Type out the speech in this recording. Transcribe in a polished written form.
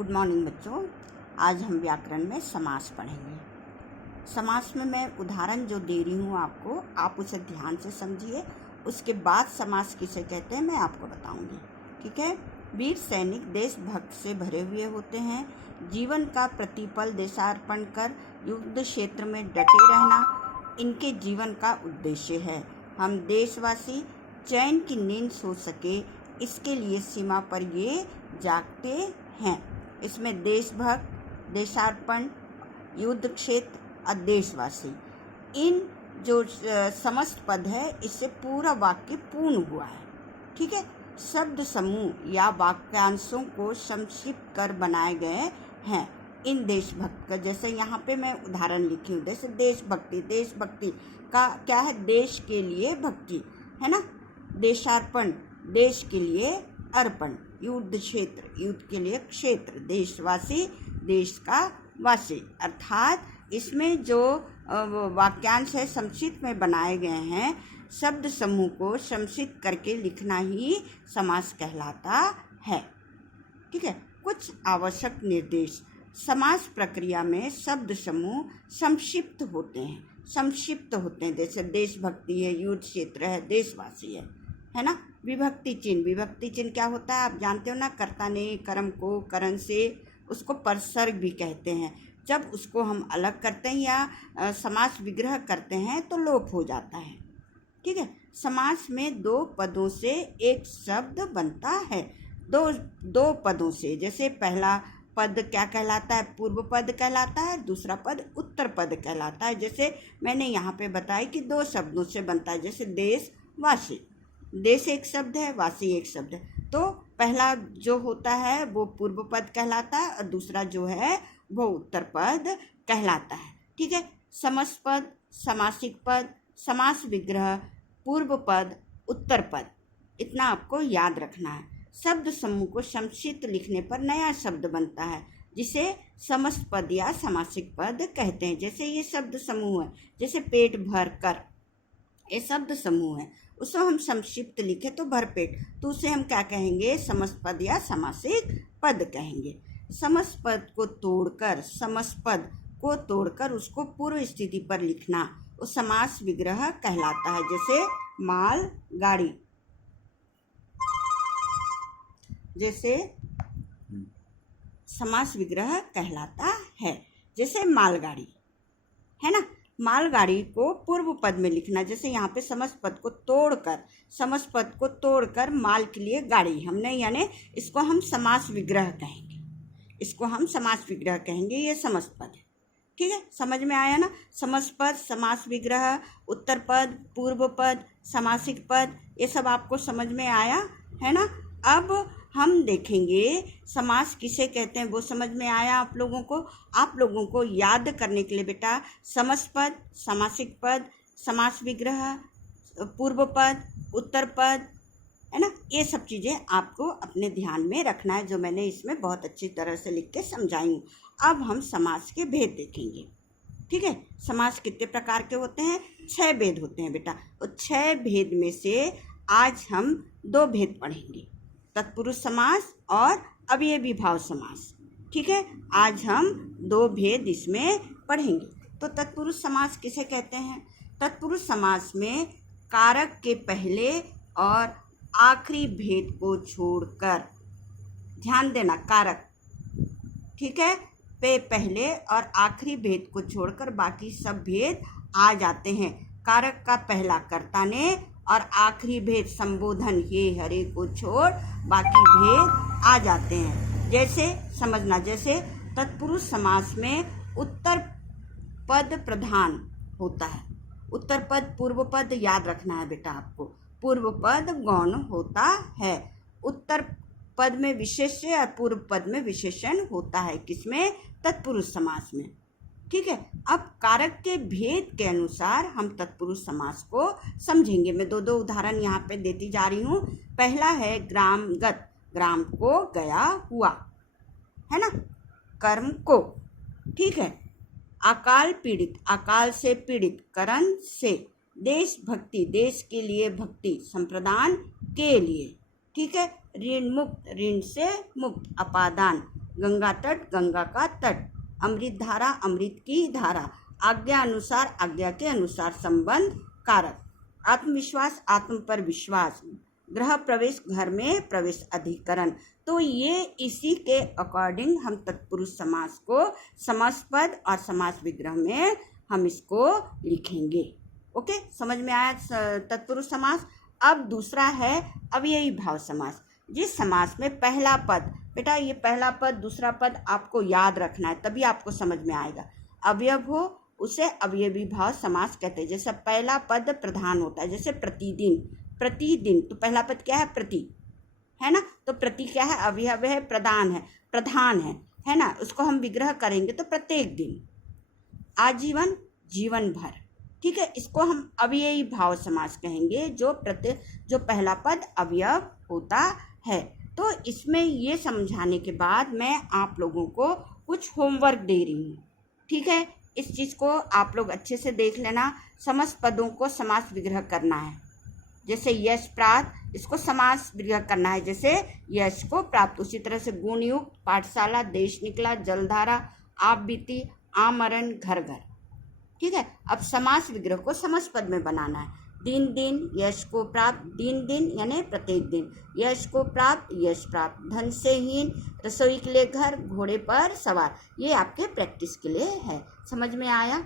Good morning बच्चों। आज हम व्याकरण में समास पढ़ेंगे। समास में मैं उदाहरण जो दे रही हूँ आपको, आप उसे ध्यान से समझिए। उसके बाद समास किसे कहते हैं मैं आपको बताऊंगी। ठीक है। वीर सैनिक देशभक्त से भरे हुए होते हैं। जीवन का प्रतिपल देशार्पण कर युद्ध क्षेत्र में डटे रहना इनके जीवन का उद्देश्य है। हम देशवासी चैन की नींद सो सके इसके लिए सीमा पर ये जागते हैं। इसमें देशभक्त, देशार्पण, युद्ध क्षेत्र और देशवासी, इन जो समस्त पद है इससे पूरा वाक्य पूर्ण हुआ है। ठीक है। शब्द समूह या वाक्यांशों को संक्षिप्त कर बनाए गए हैं इन देशभक्त का। जैसे यहाँ पे मैं उदाहरण लिखी हूँ, जैसे देशभक्ति, देशभक्ति का क्या है? देश के लिए भक्ति है ना। देशार्पण, देश के लिए अर्पण। युद्ध क्षेत्र, युद्ध के लिए क्षेत्र। देशवासी, देश का वासी। अर्थात इसमें जो वाक्यांश है संक्षिप्त में बनाए गए हैं, शब्द समूह को संक्षिप्त करके लिखना ही समास कहलाता है। ठीक है। कुछ आवश्यक निर्देश। समास प्रक्रिया में शब्द समूह संक्षिप्त होते हैं, जैसे देशभक्ति है, युद्ध क्षेत्र है, देशवासी है ना। विभक्ति चिन्ह, विभक्ति चिन्ह क्या होता है आप जानते हो ना। कर्ता ने कर्म को करण से, उसको परसर्ग भी कहते हैं। जब उसको हम अलग करते हैं या समास विग्रह करते हैं तो लोप हो जाता है। ठीक है। समास में दो पदों से एक शब्द बनता है। दो पदों से, जैसे पहला पद क्या कहलाता है? पूर्व पद कहलाता है। दूसरा पद उत्तर पद कहलाता है। जैसे मैंने यहाँ पे बताया कि दो शब्दों से बनता है। जैसे देश, वासी। देश एक शब्द है, वासी एक शब्द है। तो पहला जो होता है वो पूर्व पद कहलाता है और दूसरा जो है वो उत्तर पद कहलाता है। ठीक है। समस्त पद, समासिक पद, समास विग्रह, पूर्व पद, उत्तर पद, इतना आपको याद रखना है। शब्द समूह को संक्षिप्त लिखने पर नया शब्द बनता है जिसे समस्त पद या समासिक पद कहते हैं। जैसे ये शब्द समूह है, जैसे पेट भर कर, ये शब्द समूह है, उसको हम संक्षिप्त लिखे तो भरपेट, तो उसे हम क्या कहेंगे? समस्त पद या समासिक पद कहेंगे। समस्त पद को तोड़कर, समस्त पद को तोड़कर उसको पूर्व स्थिति पर लिखना वो समास विग्रह कहलाता है। जैसे माल गाड़ी, जैसे समास विग्रह कहलाता है। जैसे मालगाड़ी है ना। मालगाड़ी को पूर्व पद में लिखना, जैसे यहाँ पे समस्त पद को तोड़कर माल के लिए गाड़ी, हमने यानी इसको हम समास विग्रह कहेंगे। ये समस्त पद है। ठीक है। समझ में आया ना। समस्त पद, समास विग्रह, उत्तर पद, पूर्व पद, समासिक पद, ये सब आपको समझ में आया है ना। अब हम देखेंगे समास किसे कहते हैं, वो समझ में आया आप लोगों को। आप लोगों को याद करने के लिए बेटा समस्त पद, समासिक पद, समास विग्रह, पूर्व पद, उत्तर पद, है ना, ये सब चीज़ें आपको अपने ध्यान में रखना है, जो मैंने इसमें बहुत अच्छी तरह से लिख के समझाई हूँ। अब हम समास के भेद देखेंगे। ठीक है। समास कितने प्रकार के होते हैं? 6 भेद होते हैं बेटा। और 6 भेद में से आज हम 2 भेद पढ़ेंगे, तत्पुरुष समास और अवयवी भाव समास। ठीक है। आज हम 2 भेद इसमें पढ़ेंगे। तो तत्पुरुष समास किसे कहते हैं? तत्पुरुष समास में कारक के पहले और आखिरी भेद को छोड़कर, ध्यान देना, कारक, ठीक है, पे पहले और आखिरी भेद को छोड़कर बाकी सब भेद आ जाते हैं। कारक का पहला कर्ता ने और आखिरी भेद संबोधन ये हरे को छोड़ बाकी भेद आ जाते हैं। जैसे समझना, जैसे तत्पुरुष समास में उत्तर पद प्रधान होता है। उत्तर पद, पूर्व पद याद रखना है बेटा आपको। पूर्व पद गौण होता है। उत्तर पद में विशेष्य और पूर्व पद में विशेषण होता है। किसमें? तत्पुरुष समास में। ठीक है। अब कारक के भेद के अनुसार हम तत्पुरुष समास को समझेंगे। मैं 2 उदाहरण यहाँ पे देती जा रही हूँ। पहला है ग्रामगत, ग्राम को गया हुआ, है ना, कर्म को। ठीक है। अकाल पीड़ित, अकाल से पीड़ित, करण से। देशभक्ति, देश के लिए भक्ति, संप्रदान के लिए। ठीक है। ऋण मुक्त, ऋण से मुक्त, अपादान, गंगा तट, गंगा का तट, अमृत धारा, अमृत की धारा, आज्ञा अनुसार, आज्ञा के अनुसार, संबंध कारक, आत्मविश्वास, आत्म पर विश्वास, गृह प्रवेश, घर में प्रवेश, अधिकरण। तो ये इसी के अकॉर्डिंग हम तत्पुरुष समास को समास पद और समास विग्रह में हम इसको लिखेंगे। ओके, समझ में आया तत्पुरुष समास। अब दूसरा है अव्ययी भाव समास। जिस समास में पहला पद, बेटा ये पहला पद दूसरा पद आपको याद रखना है, तभी आपको समझ में आएगा। अवयव हो उसे अवयवी भाव समास कहते हैं। जैसे पहला पद प्रधान होता है, जैसे प्रतिदिन, प्रतिदिन तो पहला पद क्या है? प्रति, है ना। तो प्रति क्या है? अवयव है, प्रदान है, प्रधान है ना। उसको हम विग्रह करेंगे तो प्रत्येक दिन, आजीवन, जीवन भर। ठीक है, इसको हम अव्ययी भाव समास कहेंगे, जो पहला पद अवयव होता है। तो इसमें ये समझाने के बाद मैं आप लोगों को कुछ होमवर्क दे रही हूँ। ठीक है, इस चीज़ को आप लोग अच्छे से देख लेना। समस्त पदों को समास विग्रह करना है। जैसे यश प्राप्त, इसको समास विग्रह करना है, जैसे यश को प्राप्त। उसी तरह से गुणयुक्त, पाठशाला, देश निकला, जलधारा, आप बीती, आमरण, घर घर। ठीक है, अब समास विग्रह को समस्त पद में बनाना है। दिन दिन यश को प्राप्त, दिन दिन यानी प्रत्येक दिन, यश को प्राप्त, यश प्राप्त, धन से हीन, रसोई के लिए घर, घोड़े पर सवार। ये आपके प्रैक्टिस के लिए है। समझ में आया?